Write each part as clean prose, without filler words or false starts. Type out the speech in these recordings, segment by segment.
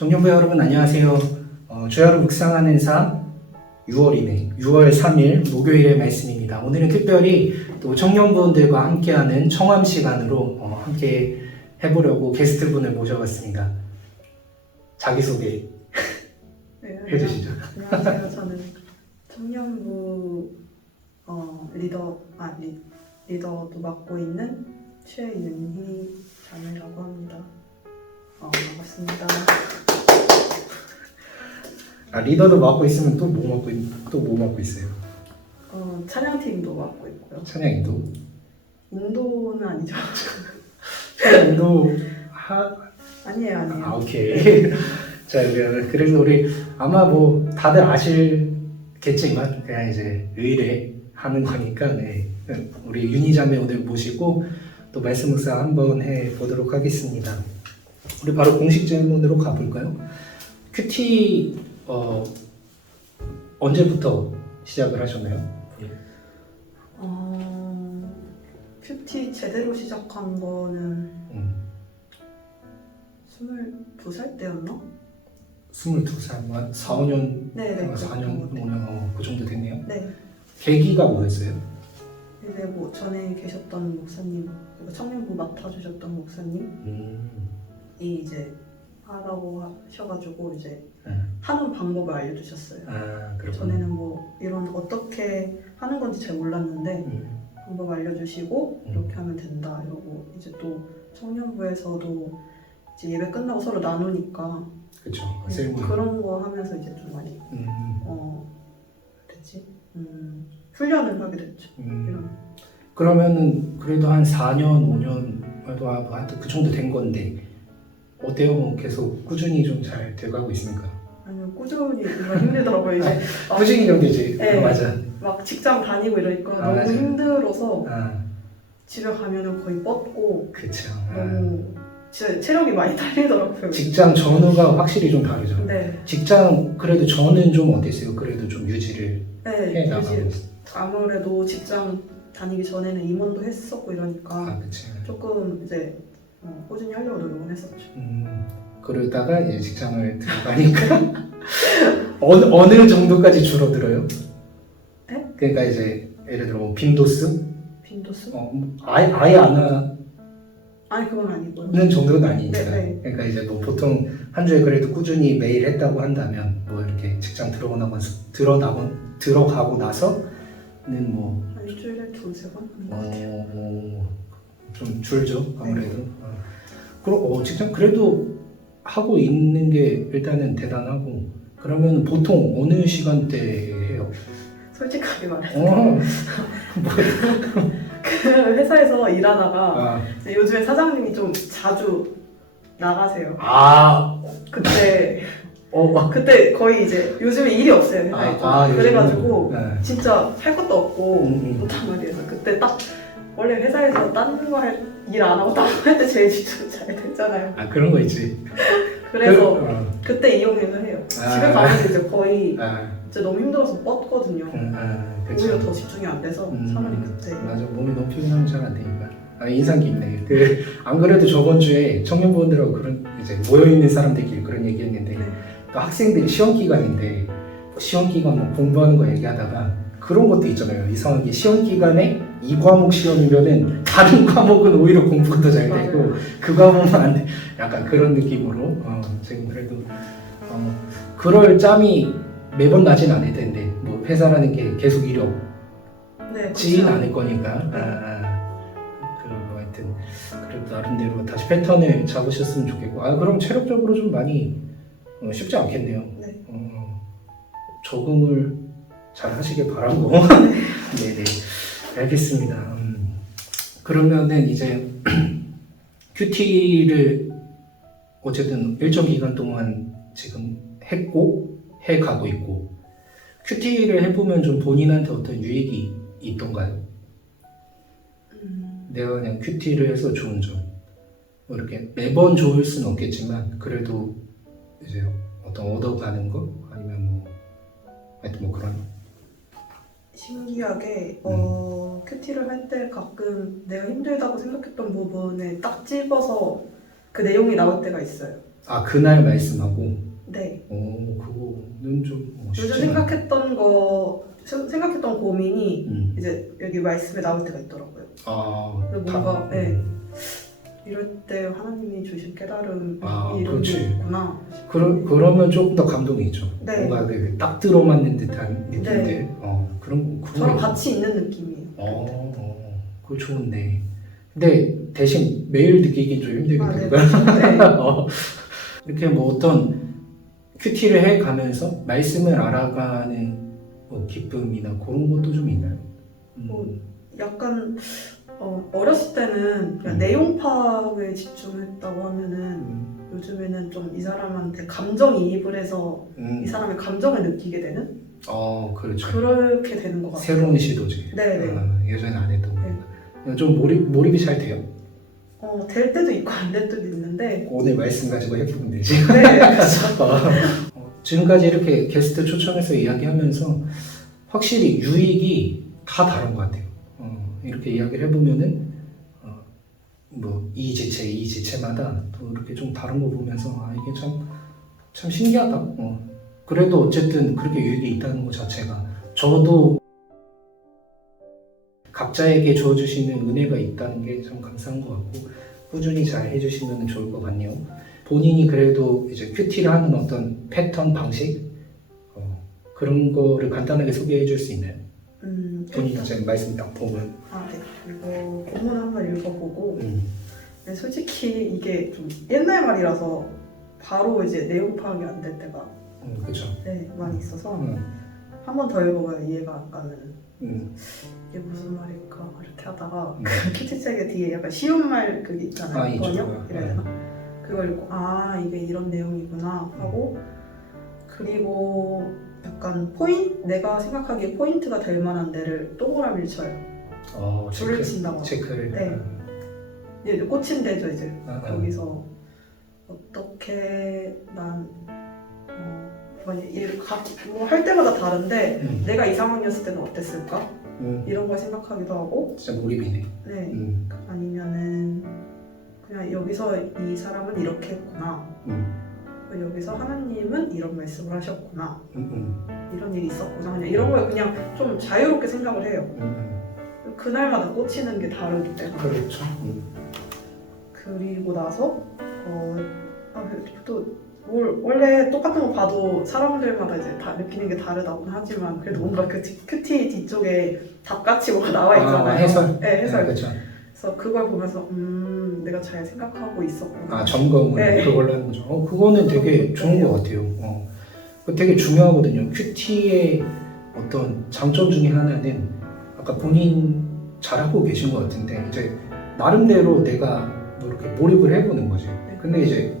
정년부 여러분 안녕하세요. 주야로 묵상하는 사 6월이네. 6월 3일 목요일의 말씀입니다. 오늘은 특별히 또 청년부원들과 함께하는 청함 시간으로 함께 해보려고 게스트분을 모셔봤습니다. 자기소개 네, 해주시죠. 안녕하세요. 저는 청년부 리더도 맡고 있는 최윤희 자매라고 합니다. 반갑습니다. 리더도 맡고 있으면 또 뭐 맡고 있어요? 찬양팀도 맡고 있고요. 찬양인도? 인도는 아니죠. 찬양인도 아니에요. 오케이. 자, 그래서 우리 아마 뭐 다들 아실겠지만 그냥 이제 의뢰하는 거니까 우리 윤희 자매 오늘 모시고 또 말씀 묵상 한번 해 보도록 하겠습니다. 우리 바로 공식 질문으로 가볼까요? 큐티 언제부터 시작을 하셨나요? 큐티 제대로 시작한 거는 22살 때였나? 22살, 한 4, 5년? 네네. 4년, 5년 그 정도 됐네요. 네. 계기가 뭐였어요? 이제 뭐 전에 계셨던 목사님, 그리고 청년부 맡아주셨던 목사님이 이제 하라고 하셔가지고 이제 하는 방법을 알려주셨어요. 그렇구나. 전에는 뭐 이런 어떻게 하는 건지 잘 몰랐는데 방법 알려주시고 이렇게 하면 된다 이러고 이제 또 청년부에서도 이제 예배 끝나고 서로 나누니까 그렇죠. 그런 거 하면서 이제 좀 많이 훈련을 하게 됐죠. 그러면은 그래도 한 4년, 5년 하여튼 그 정도 된 건데 어때요? 뭐 계속 꾸준히 좀 잘 돼가고 있습니까? 아니요, 꾸준히 정말 힘들더라고요. 이제 꾸준히 좀 되지. 네. 맞아. 막 직장 다니고 이러니까 너무 맞아. 힘들어서 집에 가면은 거의 뻗고 그쵸. 너무 진짜 체력이 많이 딸리더라고요. 직장 전후가 확실히 좀 다르죠. 네. 직장 그래도 전은 좀 어땠어요? 그래도 좀 유지를 해 나가고 있어요. 아무래도 직장 다니기 전에는 임원도 했었고 이러니까 그치. 조금 이제 꾸준히 하려고 노력은 했었죠. 그러다가 이제 직장을 들어가니까 어느 정도까지 줄어들어요? 네? 그러니까 이제 예를 들어 뭐 빈도수? 빈도수? 아예 안 하는 아니 그건 아니고요. 정도는 아니니까. 네. 그러니까 이제 뭐 보통 한 주에 그래도 꾸준히 매일 했다고 한다면 뭐 이렇게 직장 들어가고 나서는 뭐 한 일주일에 2-3번 하는 것 같아요. 좀 줄죠 아무래도. 그럼 직장 그래도 하고 있는 게 일단은 대단하고. 그러면 보통 어느 시간대에 해요? 솔직하게 말해서 뭐 그 회사에서 일하다가 이제 요즘에 사장님이 좀 자주 나가세요. 그때 그때 거의 이제 요즘에 일이 없어요 회사에. 그래가지고 진짜 할 것도 없고 못한 말이에요. 그때 딱 원래 회사에서 딴 거 일 안 하고 딴 거 할 때 제일 집중 잘 됐잖아요. 그런 거 있지. 그래서 그때 이용해서 해요. 집에 가면 이제 거의 이제 너무 힘들어서 뻗거든요. 오히려 더 집중이 안 돼서 차라리 그때. 맞아, 몸이 너무 피곤하면 잘 안 되니까. 인상 깊네. 안 그래도 저번 주에 청년부원들하고 그런 이제 모여 있는 사람들끼리 그런 얘기했는데 또 학생들이 시험 기간인데 시험 기간 뭐 공부하는 거 얘기하다가 그런 것도 있잖아요. 이상하게 시험 기간에 이 과목 시험이면은 다른 과목은 오히려 공부가 더 잘 되고 그 과목은 안 돼. 약간 그런 느낌으로 지금 그래도 그럴 짬이 매번 나진 않을 텐데 뭐 회사라는 게 계속 일이 없지는 않을 거니까. 그리고 하여튼 그래도 나름대로 다시 패턴을 잡으셨으면 좋겠고. 그럼 체력적으로 좀 많이 쉽지 않겠네요. 네. 적응을 잘 하시길 바라고. 네네. 알겠습니다. 그러면은 이제 큐티를 어쨌든 일정 기간 동안 지금 했고 해가고 있고 큐티를 해보면 좀 본인한테 어떤 유익이 있던가요? 내가 그냥 큐티를 해서 좋은 점 뭐 이렇게 매번 좋을 수는 없겠지만 그래도 이제 어떤 얻어가는 거 아니면 뭐 하여튼 뭐 그런 신기하게 큐티를 할 때 가끔 내가 힘들다고 생각했던 부분에 딱 집어서 그 내용이 나올 때가 있어요. 아, 그날 말씀하고? 네. 그거는 좀 요즘 생각했던 고민이 이제 여기 말씀에 나올 때가 있더라고요. 뭔가 이럴 때 하나님이 주신 깨달음이 이런 게 있구나. 그러면 조금 더 감동이 있죠. 네. 뭔가 딱 들어맞는 듯한 느낌들. 네. 그런 저랑 같이 있는 느낌이에요. 그거 좋은데. 근데 대신 매일 느끼긴 좀 힘들겠다. 네. 이렇게 뭐 어떤 큐티를 해가면서 말씀을 알아가는 뭐 기쁨이나 그런 것도 좀 있나요? 약간 어렸을 때는 그냥 내용 파악에 집중했다고 하면은 요즘에는 좀 이 사람한테 감정이입을 해서 이 사람의 감정을 느끼게 되는 그렇죠. 그렇게 되는 것 같아요. 새로운 시도지. 네. 예전에 안 했던 거. 좀 몰입이 잘 돼요? 될 때도 있고 안 될 때도 있는데 오늘 말씀 가지고 해보면 되지. 네, 그렇죠. 지금까지 이렇게 게스트 초청해서 이야기하면서 확실히 유익이 다 다른 것 같아요. 이렇게 이야기를 해보면은 뭐 이 지체마다 또 이렇게 좀 다른 거 보면서 이게 참 신기하다. 그래도 어쨌든 그렇게 유익이 있다는 것 자체가 저도 각자에게 주어주시는 은혜가 있다는 게 참 감사한 것 같고 꾸준히 잘 해주시면 좋을 것 같네요. 본인이 그래도 이제 큐티를 하는 어떤 패턴 방식 그런 거를 간단하게 소개해 줄 수 있나요? 본인이 이제 말씀 딱 보면 네. 이거 본문 한번 읽어보고 네, 솔직히 이게 좀 옛날 말이라서 바로 이제 내용 파악이 안 될 때가 그렇죠. 네, 많이 있어서 한 번 더 읽어봐야 이해가 안 가는 이게 무슨 말일까 이렇게 하다가 그 큐티책의 뒤에 약간 쉬운 말 그게 있잖아요. 번역? 이래야 되나? 그걸 읽고 이게 이런 내용이구나 하고 그리고 약간 내가 생각하기에 포인트가 될 만한 데를 동그라미를 쳐요. 줄을 친다고. 체크를. 네. 이제 꽂힌 데죠 이제. 거기서 어떻게 뭐 할 때마다 다른데 내가 이 상황이었을 때는 어땠을까? 이런 걸 생각하기도 하고. 진짜 몰입이네. 네. 아니면은 그냥 여기서 이 사람은 이렇게 했구나. 여기서 하나님은 이런 말씀을 하셨구나. 이런 일이 있었구나. 그냥 이런 걸 그냥 좀 자유롭게 생각을 해요. 그날마다 꽂히는 게 다르기 때문에. 그렇죠. 그리고 나서 또 원래 똑같은 거 봐도 사람들마다 이제 다 느끼는 게 다르다고는 하지만 그래도 뭔가 그 큐티 뒤쪽에 답같이 뭐가 나와 있잖아요. 해설. 네, 해설. 그렇죠. 그래서 그걸 보면서 내가 잘 생각하고 있었구나. 점검을 그걸로 하는 거죠. 그거는 되게 좋은 것 같아요. 그거 되게 중요하거든요. 큐티의 어떤 장점 중에 하나는 아까 본인 잘하고 계신 것 같은데 이제 나름대로 내가 뭐 이렇게 몰입을 해보는 거지. 근데 이제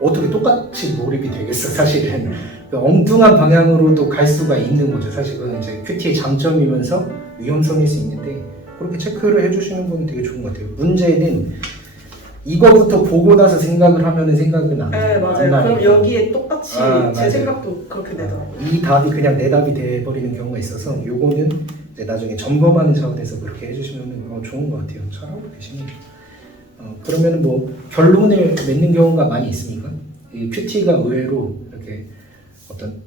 어떻게 똑같이 몰입이 되겠어 사실은. 엉뚱한 방향으로도 갈 수가 있는 거죠. 사실 그건 이제 큐티의 장점이면서 위험성일 수 있는데 그렇게 체크를 해주시는 건 되게 좋은 것 같아요. 문제는 이거부터 보고 나서 생각을 하면은 생각은 안 나요. 네, 맞아요. 그럼 여기에 똑같이 제 맞아요. 생각도 그렇게 되더라고요. 이 답이 그냥 내 답이 돼버리는 경우가 있어서 요거는 이제 나중에 점검하는 차원에서 그렇게 해주시면 좋은 것 같아요. 잘하고 계시네요. 그러면 뭐 결론을 맺는 경우가 많이 있습니까? 이 큐티가 의외로 이렇게 어떤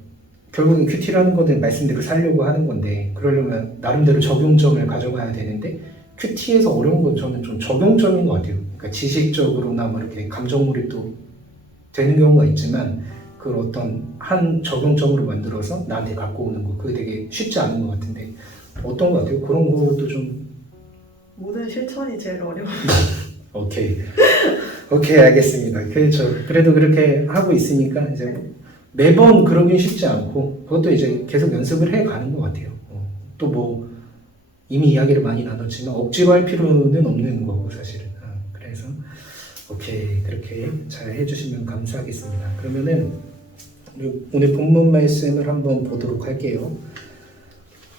결국은 큐티라는 거는 말씀대로 살려고 하는 건데 그러려면 나름대로 적용점을 가져가야 되는데 큐티에서 어려운 건 저는 좀 적용점인 것 같아요. 그러니까 지식적으로나 뭐 이렇게 감정 몰입도 되는 경우가 있지만 그걸 어떤 한 적용점으로 만들어서 나한테 갖고 오는 거 그게 되게 쉽지 않은 것 같은데 어떤 것 같아요? 그런 것도 좀 모든 실천이 제일 어려워요. 오케이 알겠습니다. 그래도 그렇게 하고 있으니까 이제 매번 그러긴 쉽지 않고 그것도 이제 계속 연습을 해 가는 것 같아요. 또 뭐 이미 이야기를 많이 나눴지만 억지로 할 필요는 없는 거고 사실은. 그래서 오케이 그렇게 잘 해주시면 감사하겠습니다. 그러면은 오늘 본문 말씀을 한번 보도록 할게요.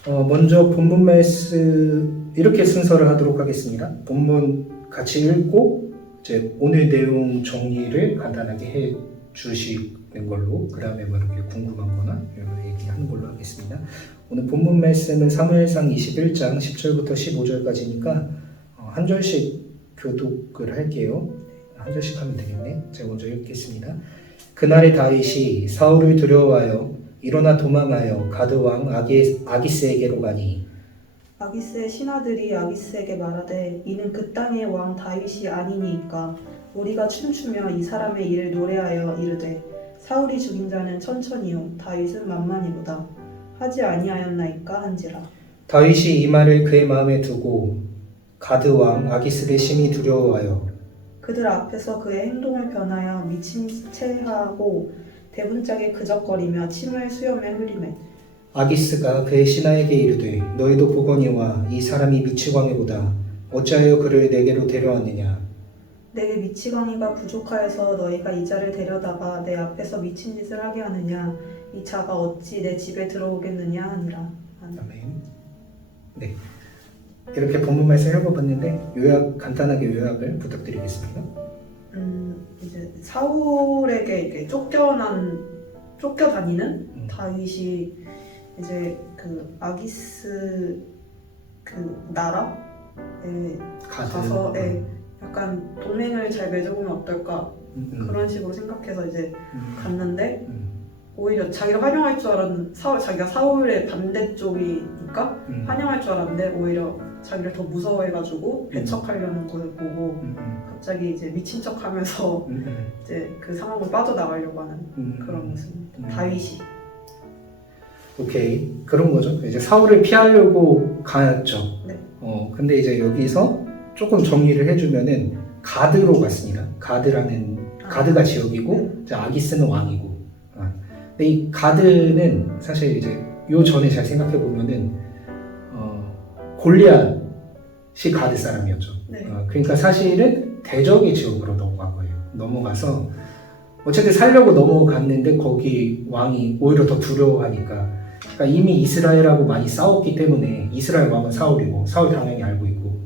먼저 본문 말씀 이렇게 순서를 하도록 하겠습니다. 본문 같이 읽고 이제 오늘 내용 정리를 간단하게 해 주시는 걸로 그 다음에 뭐 이렇게 궁금한 거나 이런 거 얘기하는 걸로 하겠습니다. 오늘 본문 말씀은 사무엘상 21장 10절부터 15절까지니까 한 절씩 교독을 할게요. 한 절씩 하면 되겠네. 제가 먼저 읽겠습니다. 그날에 다윗이 사울을 두려워하여 일어나 도망하여 가드 왕 아기스에게로 가니 아기스의 신하들이 아기스에게 말하되 이는 그 땅의 왕 다윗이 아니니까 우리가 춤추며 이 사람의 일을 노래하여 이르되 사울이 죽인 자는 천천히요 다윗은 만만히보다 하지 아니하였나이까 한지라. 다윗이 이 말을 그의 마음에 두고 가드 왕 아기스를 심히 두려워하여 그들 앞에서 그의 행동을 변하여 미친 채 하고 대분짝에 그적거리며 침을 수염에 흘리매 아기스가 그의 신하에게 이르되 너희도 보거니와 이 사람이 미치광이보다 어찌하여 그를 내게로 데려왔느냐. 내게 미치광이가 부족하여서 너희가 이 자를 데려다가 내 앞에서 미친 짓을 하게 하느냐. 이 자가 어찌 내 집에 들어오겠느냐 하니라. 아멘. 네, 이렇게 본문 말씀 읽어봤는데 간단하게 요약을 부탁드리겠습니다. 이제 사울에게 이렇게 쫓겨다니는 다윗이 이제 그 아기스 그 나라에 가서 약간 동맹을 잘 맺어보면 어떨까 그런 식으로 생각해서 이제 갔는데 오히려 자기가 환영할 줄 알았는 자기가 사울의 반대쪽이니까 환영할 줄 알았는데 오히려 자기를 더 무서워해가지고 배척하려는 걸 보고 갑자기 이제 미친 척하면서 이제 그 상황을 빠져나가려고 하는 그런 모습입니다. 다윗이. 오케이, 그런 거죠. 이제 사울을 피하려고 갔죠. 네. 근데 이제 여기서 조금 정리를 해주면은 가드로 갔습니다. 가드가 지역이고 이제 아기스는 왕이고. 근데 이 가드는 사실 이제 요 전에 잘 생각해 보면은 골리앗이 가드 사람이었죠. 네. 그러니까 사실은 대적의 지역으로 넘어간 거예요. 넘어가서 어쨌든 살려고 넘어갔는데 거기 왕이 오히려 더 두려워하니까. 그러니까 이미 이스라엘하고 많이 싸웠기 때문에 이스라엘 왕은 사울이고 사울 당연히 알고 있고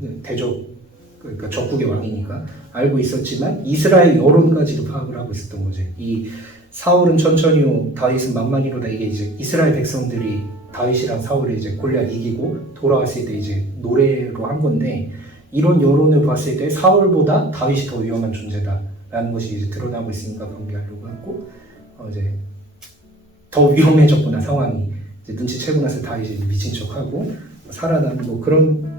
그러니까 적국의 왕이니까 알고 있었지만 이스라엘 여론까지도 파악을 하고 있었던 거지. 이 사울은 천천히요 다윗은 만만히로다. 이게 이제 이스라엘 백성들이 다윗이랑 사울을 이제 골리앗 이기고 돌아왔을 때 이제 노래로 한 건데 이런 여론을 봤을 때 사울보다 다윗이 더 위험한 존재다라는 것이 이제 드러나고 있으니까 경계하려고 하고 이제 더 위험해졌구나 상황이. 이제 눈치채고 나서 다윗이 미친 척하고 살아나는 뭐 그런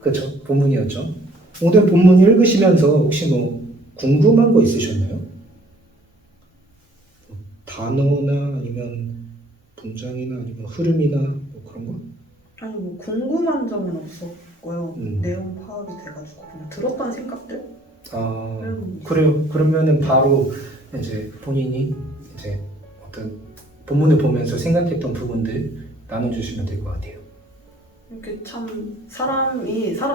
그렇죠 본문이었죠. 오늘 본문 읽으시면서 혹시 뭐 궁금한 거 있으셨나요? 단어나 아니면 문장이나 아니면 흐름이나 뭐 그런 거? 아니 뭐 궁금한 점은 없었고요. 내용 파악이 돼가지고 그냥 들었던 생각들. 그래요. 그러면은 바로 이제 본인이 이제 어떤 본문을 보면서 생각했던 부분들 나눠주시면 될 것 같아요. 이렇게 참 사람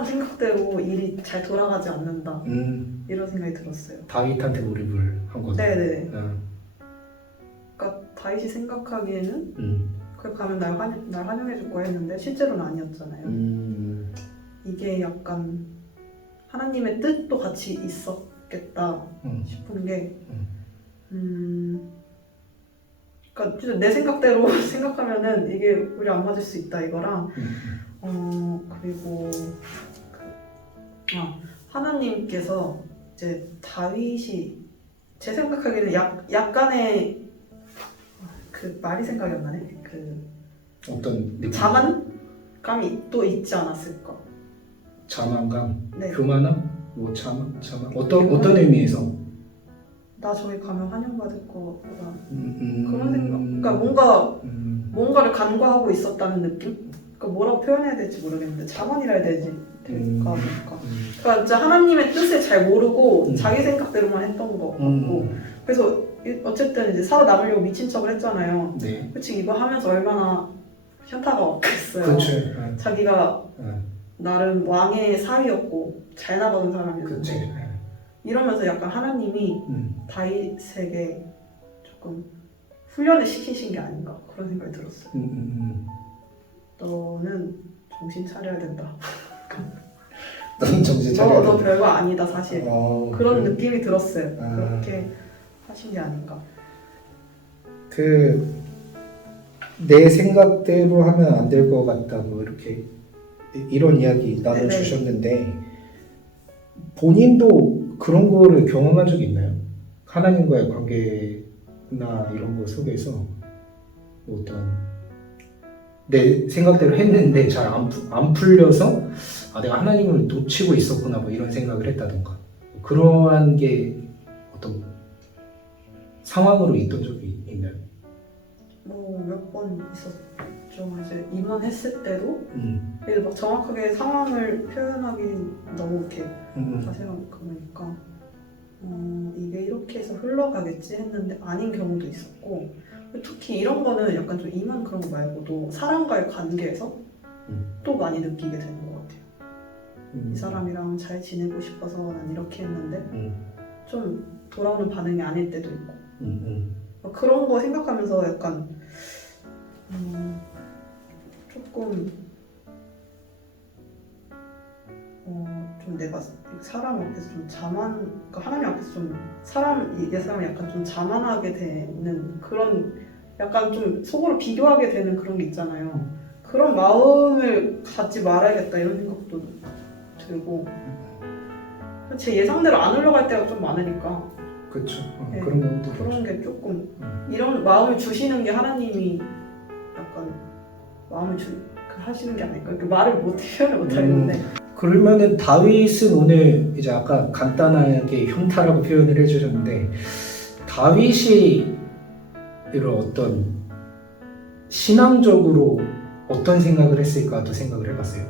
생각대로 일이 잘 돌아가지 않는다 이런 생각이 들었어요. 다윗한테 몰입을 한 거죠. 네네. 그러니까 다윗이 생각하기에는 거기 가면 날 환영해줄 거야 했는데 실제로는 아니었잖아요. 이게 약간 하나님의 뜻도 같이 있었겠다 싶은 게 그러니까 진짜 내 생각대로 생각하면은 이게 우리 안 맞을 수 있다 이거랑 그리고 하나님께서 이제 다윗이 제 생각하기에는 약간의 그 말이 생각이 안 나네. 그 어떤 느낌? 자만감이 또 있지 않았을까? 자만감, 네. 교만함, 뭐 자만 어떤 의미에서? 나 저기 가면 환영받을 거구나 그런 생각. 그러니까 뭔가를 간과하고 있었다는 느낌? 그러니까 뭐라고 표현해야 될지 모르겠는데 자만이라 해야 되지 될까 볼까. 그러니까 진짜 하나님의 뜻을 잘 모르고 자기 생각대로만 했던 거 같고. 그래서 어쨌든 이제 살아남으려고 미친 척을 했잖아요. 네. 솔직히 이거 하면서 얼마나 현타가 왔겠어요. 그렇죠. 자기가 나름 왕의 사위였고 잘 나가는 사람이었는데 이러면서 약간 하나님이 다윗에게 조금 훈련을 시키신 게 아닌가 그런 생각이 들었어요. 너는 정신 차려야 된다. 너는 정신 차려야 된다. 너 별거 아니다 사실. 그런 느낌이 들었어요. 그렇게 하신 게 아닌가. 내 생각대로 하면 안 될 것 같다고 이렇게 이런 이야기 나눠주셨는데 본인도 그런 거를 경험한 적이 있나요? 하나님과의 관계나 이런 거 속에서 뭐 어떤 내 생각대로 했는데 잘 안 풀려서 내가 하나님을 놓치고 있었구나 뭐 이런 생각을 했다던가 그러한 게 어떤 상황으로 있던 적이 있나요? 뭐 몇 번 있었죠. 이제 임원했을 때도 이게 막 정확하게 상황을 표현하기 너무 이렇게 자세하게 그러니까 이게 이렇게 해서 흘러가겠지 했는데 아닌 경우도 있었고 특히 이런 거는 약간 좀 임원 그런 거 말고도 사람과의 관계에서 또 많이 느끼게 되는 것 같아요. 이 사람이랑 잘 지내고 싶어서 난 이렇게 했는데 좀 돌아오는 반응이 아닐 때도 있고 그런 거 생각하면서 약간 조금 좀 내가 사람 앞에서 좀 그러니까 하나님 앞에서 좀 이 사람이 약간 좀 자만하게 되는 그런 약간 좀 속으로 비교하게 되는 그런 게 있잖아요. 그런 마음을 갖지 말아야겠다 이런 생각도 들고 제 예상대로 안 흘러갈 때가 좀 많으니까 그렇죠. 네, 그런 것도 그런 게 조금 이런 마음을 주시는 게 하나님이 약간 마음을 하시는 게 아닐까 이렇게 말을 표현을 못 하겠는데 그러면은 다윗은 오늘 이제 아까 간단하게 흉타라고 표현을 해주셨는데 다윗이 이런 어떤 신앙적으로 어떤 생각을 했을까도 생각을 해봤어요.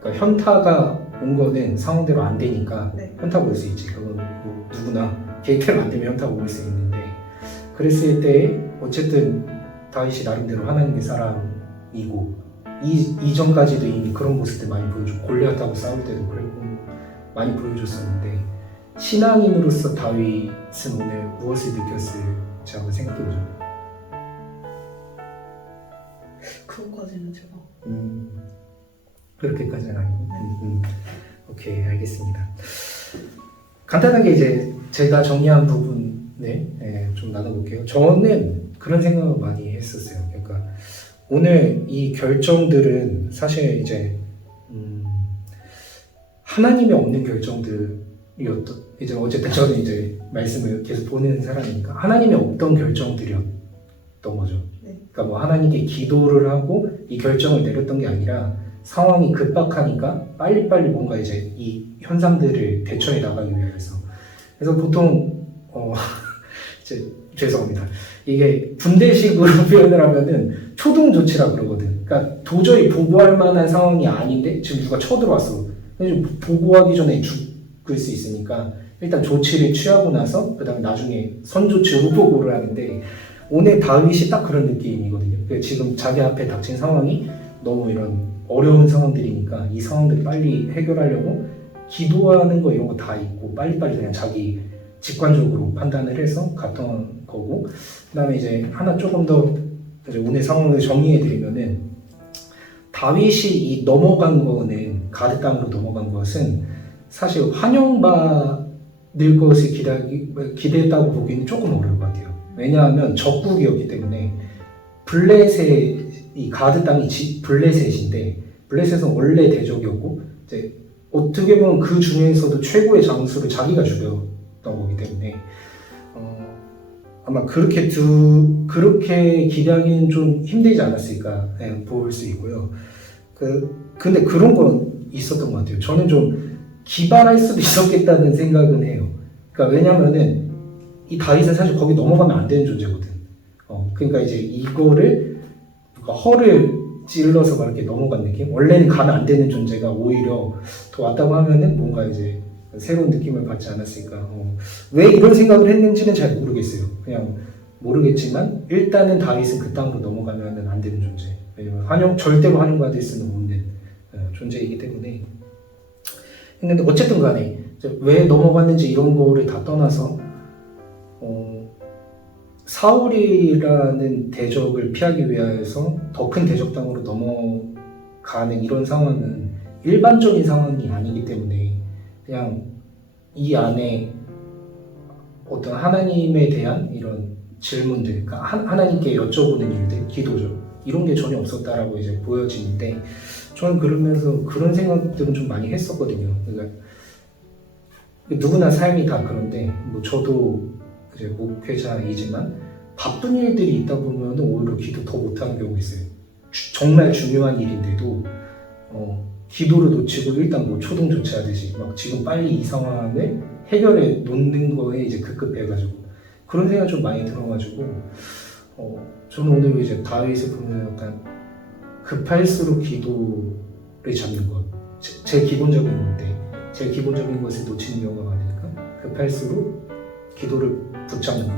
그러니까 현타가 온 거는 상황대로 안 되니까 현타가 올 수 있지. 그건 뭐 누구나 계획대로 안 되면 현타가 올 수 있는데 그랬을 때 어쨌든 다윗이 나름대로 하나님의 사람이고 이전까지도 이미 그런 모습들 많이 보여줬고 골리앗하고 싸울 때도 그랬고 많이 보여줬었는데 신앙인으로서 다윗은 오늘 무엇을 느꼈을지 한번 생각해보죠. 그것까지는 제가 그렇게까지는 아니고 오케이 알겠습니다. 간단하게 이제 제가 정리한 부분을 좀 나눠볼게요. 저는 그런 생각을 많이 했었어요. 그러니까 오늘 이 결정들은 사실 이제 하나님이 없는 결정들이었던 이제 어쨌든 저는 이제 말씀을 계속 보는 사람이니까 하나님이 없던 결정들이었던 거죠. 그러니까 뭐 하나님께 기도를 하고 이 결정을 내렸던 게 아니라 상황이 급박하니까 빨리빨리 뭔가 이제 이 현상들을 대처해 나가기 위해서 그래서 보통 이제 죄송합니다. 이게 군대식으로 표현을 하면은 초동 조치라고 그러거든. 그러니까 도저히 보고할 만한 상황이 아닌데 지금 누가 쳐들어왔어. 보고하기 전에 죽을 수 있으니까 일단 조치를 취하고 나서 그다음에 나중에 선조치 후보고를 하는데 오늘 다윗이 딱 그런 느낌이거든요. 그러니까 지금 자기 앞에 닥친 상황이 너무 이런 어려운 상황들이니까 이 상황들 빨리 해결하려고 기도하는 거 이런 거 다 있고 빨리빨리 그냥 자기 직관적으로 판단을 해서 갔던 거고 그다음에 이제 하나 조금 더 이제 오늘 상황을 정리해 드리면은 다윗이 이 넘어간 거는 가드 땅으로 넘어간 것은 사실 환영받을 것을 기대했다고 보기는 조금 어려울 것 같아요. 왜냐하면 적국이었기 때문에 블레셋 이 가드 땅이 블레셋인데 블레셋은 원래 대적이었고 이제 어떻게 보면 그 중에서도 최고의 장수를 자기가 죽였던 거기 때문에 아마 그렇게 기대하기는 좀 힘들지 않았을까 볼 수 있고요. 근데 그런 건 있었던 것 같아요. 저는 좀 기발할 수도 있었겠다는 생각은 해요. 그러니까 왜냐면은 이 다윗은 사실 거기 넘어가면 안 되는 존재거든. 그러니까 이제 이거를 허를 찔러서 막 이렇게 넘어간 느낌? 원래는 가면 안 되는 존재가 오히려 더 왔다고 하면은 뭔가 이제 새로운 느낌을 받지 않았을까. 왜 이런 생각을 했는지는 잘 모르겠어요. 그냥 모르겠지만 일단은 다윗은 그 땅으로 넘어가면 안 되는 존재. 왜냐면 절대로 환영받을 수는 없는 존재이기 때문에 했는데 어쨌든 간에 왜 넘어갔는지 이런 거를 다 떠나서 사울이라는 대적을 피하기 위해서 더 큰 대적 땅으로 넘어가는 이런 상황은 일반적인 상황이 아니기 때문에 그냥 이 안에 어떤 하나님에 대한 이런 질문들, 그러니까 하나님께 여쭤보는 일들, 기도죠. 이런 게 전혀 없었다라고 이제 보여지는데 저는 그러면서 그런 생각들은 좀 많이 했었거든요. 그러니까 누구나 삶이 다 그런데 뭐 저도 이제 목회자이지만 바쁜 일들이 있다 보면 오히려 기도 더 못하는 경우가 있어요. 정말 중요한 일인데도 기도를 놓치고 일단 뭐 초동 조치하듯이 막 지금 빨리 이 상황을 해결해 놓는 거에 이제 급급해가지고 그런 생각 좀 많이 들어가지고 저는 오늘 이제 다윗을 보면 약간 급할수록 기도를 잡는 것 제일 기본적인 건데 제일 기본적인 것을 놓치는 경우가 많으니까 급할수록 기도를 붙잡는 것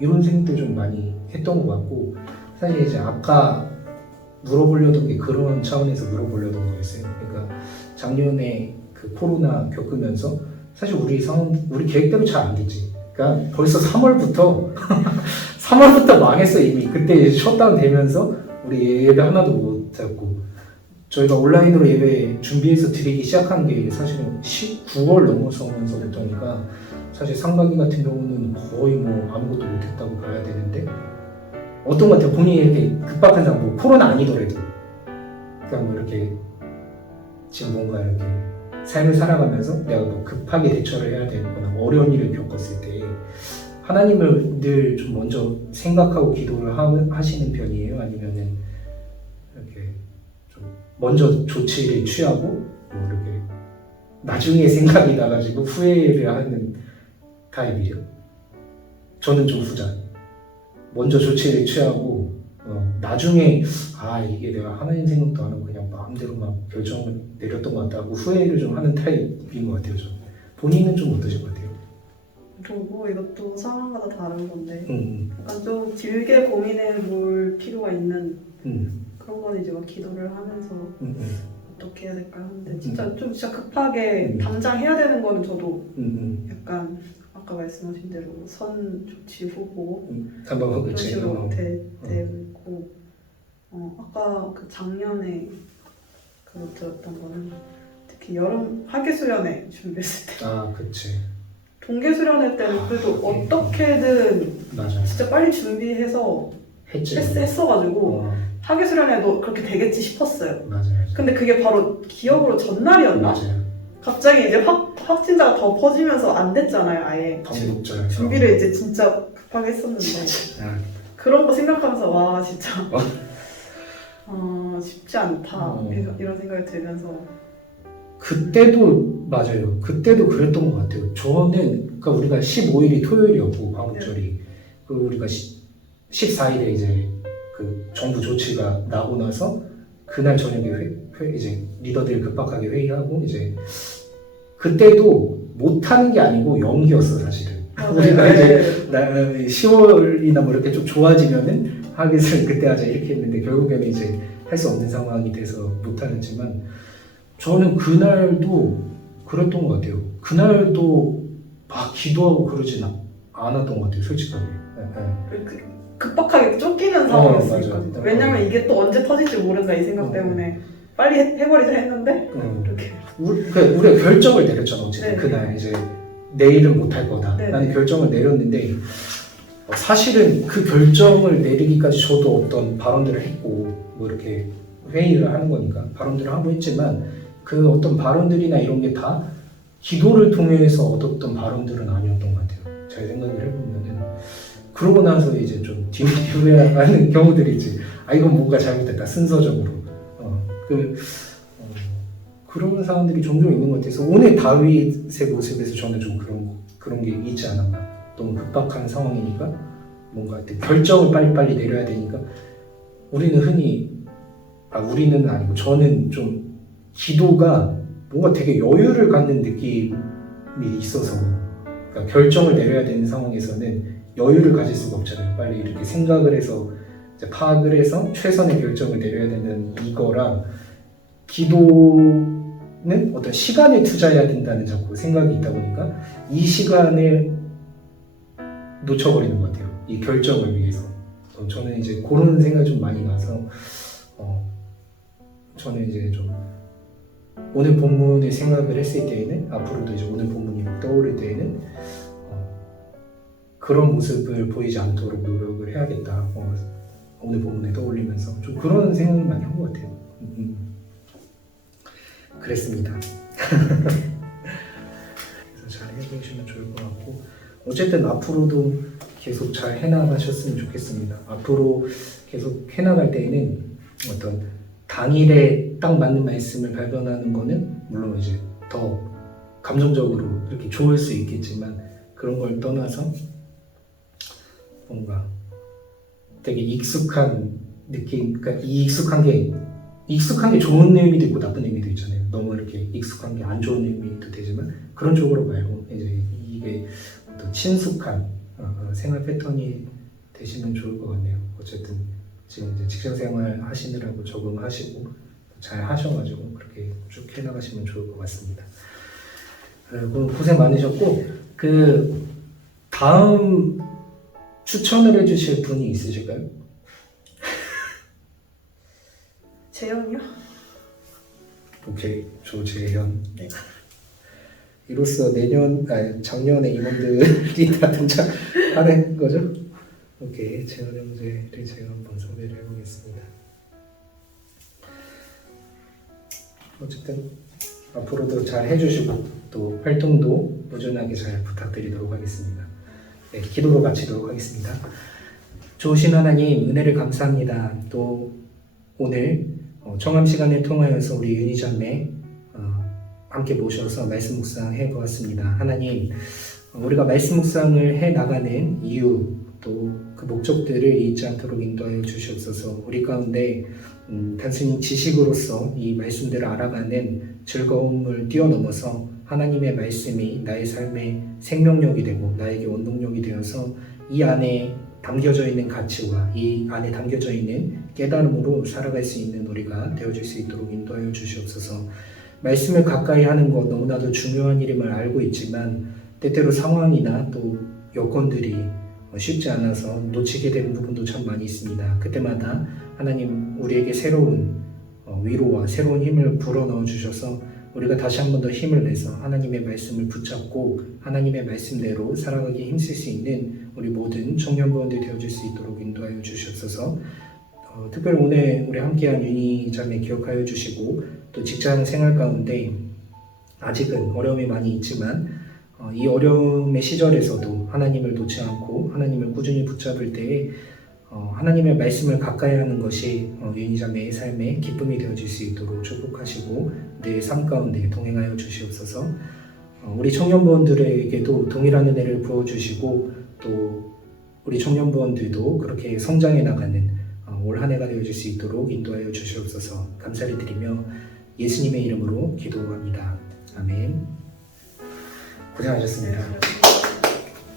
이런 생각들 좀 많이 했던 것 같고 사실 이제 아까 물어보려던 게 그런 차원에서 물어보려던 거였어요. 그러니까 작년에 그 코로나 겪으면서 사실 우리 계획대로 잘 안 됐지. 그러니까 벌써 3월부터 망했어 이미. 그때 이제 셧다운 되면서 우리 예배 하나도 못 했고 저희가 온라인으로 예배 준비해서 드리기 시작한 게 사실은 9월 넘어서면서부터니까 사실 상반기 같은 경우는 거의 뭐 아무것도 못했다고 봐야 되는데 어떤 것 같아요. 본인이 이렇게 급박한 상황, 뭐 코로나 아니더라도 그냥 뭐 이렇게 지금 뭔가 이렇게 삶을 살아가면서 내가 뭐 급하게 대처를 해야 되거나 어려운 일을 겪었을 때 하나님을 늘 좀 먼저 생각하고 기도를 하시는 편이에요? 아니면은 이렇게 좀 먼저 조치를 취하고 뭐 이렇게 나중에 생각이 나가지고 후회를 하는 타입이에요? 저는 좀 후자. 먼저 조치를 취하고 나중에 이게 내가 하나님 생각도 안 하고 그냥 마음대로 막 결정을 내렸던 것 같다고 후회를 좀 하는 타입인 것 같아요. 저는. 본인은 좀 어떠실 것 같아요? 뭐 이것도 상황마다 다른 건데 약간 좀 길게 고민해 볼 필요가 있는 그런 건 이제 막 기도를 하면서 어떻게 해야 될까 하는데 진짜 좀 진짜 급하게 당장 해야 되는 거는 저도 약간 아까 말씀하신 대로 선 조치 후보 그런 식으로 되고 있고 아까 그 작년에 들었던 거는 특히 여름 학예수련회 준비했을 때 그치. 동계수련회 때는 그래도 어떻게든 맞아. 진짜 빨리 준비해서 했어가지고 학예수련회도 그렇게 되겠지 싶었어요. 맞아. 근데 그게 바로 기억으로 전날이었나? 맞아요. 갑자기 이제 확진자가 더 퍼지면서 안 됐잖아요, 아예. 덩국절. 준비를 이제 진짜 급하게 했었는데 그런 거 생각하면서 와 진짜 쉽지 않다 이런 생각이 들면서 그때도 맞아요. 그때도 그랬던 것 같아요. 저는 그러니까 우리가 15일이 토요일이었고 광복절이 그 우리가 14일에 이제 그 정부 조치가 나고 나서 그날 저녁에 이제 리더들이 급박하게 회의하고 이제 그때도 못하는 게 아니고 연기였어 사실은. 우리가 이제 10월이나 뭐 이렇게 좀 좋아지면은 하겠을 그때 하자 이렇게 했는데 결국에는 이제 할 수 없는 상황이 돼서 못하겠지만 저는 그날도 그랬던 것 같아요. 그날도 막 기도하고 그러진 않았던 것 같아요 솔직하게. 급박하게 쫓기는 상황이었으니까. 왜냐면 이게 또 언제 터질지 모른다 이 생각 때문에 빨리 해버리자 했는데 이렇게 우리가 결정을 내렸잖아 어쨌든 그날 이제 내일은 못할 거다 라는 결정을 내렸는데 사실은 그 결정을 내리기까지 저도 어떤 발언들을 했고 뭐 이렇게 회의를 하는 거니까 발언들을 하고 했지만 그 어떤 발언들이나 이런 게 다 기도를 통해서 얻었던 발언들은 아니었던 것 같아요. 잘 생각을 해보면은 그러고 나서 이제 좀 뒤후회하는 경우들이 있지. 이건 뭔가 잘못됐다 순서적으로 그런 상황들이 종종 있는 것 같아서 오늘 다윗의 모습에서 저는 좀 그런 게 있지 않았나. 너무 급박한 상황이니까 뭔가 결정을 빨리빨리 내려야 되니까 우리는 흔히 우리는 아니고 저는 좀 기도가 뭔가 되게 여유를 갖는 느낌이 있어서 그러니까 결정을 내려야 되는 상황에서는 여유를 가질 수가 없잖아요. 빨리 이렇게 생각을 해서 이제 파악을 해서 최선의 결정을 내려야 되는 이거랑 기도는 어떤 시간을 투자해야 된다는 자꾸 생각이 있다 보니까 이 시간을 놓쳐버리는 것 같아요. 이 결정을 위해서. 저는 이제 그런 생각이 좀 많이 나서 저는 이제 좀 오늘 본문을 생각을 했을 때에는 앞으로도 이제 오늘 본문이 떠오를 때에는 그런 모습을 보이지 않도록 노력을 해야겠다. 오늘 본문에 떠올리면서 좀 그런 생각을 많이 한 것 같아요. 그랬습니다. 그래서 잘 해보고 어쨌든 앞으로도 계속 잘 해나가셨으면 좋겠습니다. 앞으로 계속 해나갈 때에는 어떤 당일에 딱 맞는 말씀을 발견하는 거는 물론 이제 더 감정적으로 이렇게 좋을 수 있겠지만 그런 걸 떠나서 뭔가 되게 익숙한 느낌, 그러니까 이 익숙한 게 좋은 의미도 있고 나쁜 의미도 있잖아요. 너무 이렇게 익숙한 게 안 좋은 의미도 되지만 그런 쪽으로 말고 이제 이게 어떤 친숙한 생활 패턴이 되시면 좋을 것 같네요. 어쨌든 지금 이제 직장 생활 하시느라고 적응하시고 잘 하셔가지고 그렇게 쭉 해나가시면 좋을 것 같습니다. 그리고 고생 많으셨고 그 다음 추천을 해주실 분이 있으실까요? 재현이요? 오케이, 조재현. 네. 이로써 작년에 임원들이 다 등장하는 거죠? 오케이, 재현 형제를 제가 한번 섭외를 해보겠습니다. 어쨌든 앞으로도 잘 해주시고 또 활동도 꾸준하게 잘 부탁드리도록 하겠습니다. 네, 기도로 마치도록 하겠습니다. 좋으신 하나님 은혜를 감사합니다. 또 오늘 청함 시간을 통하여서 우리 윤희자매 함께 모셔서 말씀 묵상해 보았습니다. 하나님, 우리가 말씀 묵상을 해 나가는 이유 또 그 목적들을 잊지 않도록 인도하여 주시옵소서. 우리 가운데 단순히 지식으로서 이 말씀들을 알아가는 즐거움을 뛰어넘어서 하나님의 말씀이 나의 삶의 생명력이 되고 나에게 원동력이 되어서 이 안에 담겨져 있는 가치와 이 안에 담겨져 있는 깨달음으로 살아갈 수 있는 우리가 되어줄 수 있도록 인도하여 주시옵소서. 말씀을 가까이 하는 것 너무나도 중요한 일임을 알고 있지만 때때로 상황이나 또 여건들이 쉽지 않아서 놓치게 되는 부분도 참 많이 있습니다. 그때마다 하나님 우리에게 새로운 위로와 새로운 힘을 불어넣어 주셔서 우리가 다시 한 번 더 힘을 내서 하나님의 말씀을 붙잡고 하나님의 말씀대로 살아가기 힘쓸 수 있는 우리 모든 청년부원들 되어줄 수 있도록 인도하여 주시옵소서. 특별히 오늘 우리 함께한 윤희 자매 기억하여 주시고 또 직장 생활 가운데 아직은 어려움이 많이 있지만 이 어려움의 시절에서도 하나님을 놓지 않고 하나님을 꾸준히 붙잡을 때에 하나님의 말씀을 가까이 하는 것이 윤희 자매의 삶에 기쁨이 되어질 수 있도록 축복하시고 내 삶 가운데 동행하여 주시옵소서. 우리 청년부원들에게도 동일한 은혜를 부어주시고 또 우리 청년부원들도 그렇게 성장해 나가는 올 한 해가 되어질 수 있도록 인도하여 주시옵소서. 감사를 드리며 예수님의 이름으로 기도합니다. 아멘. 고생하셨습니다.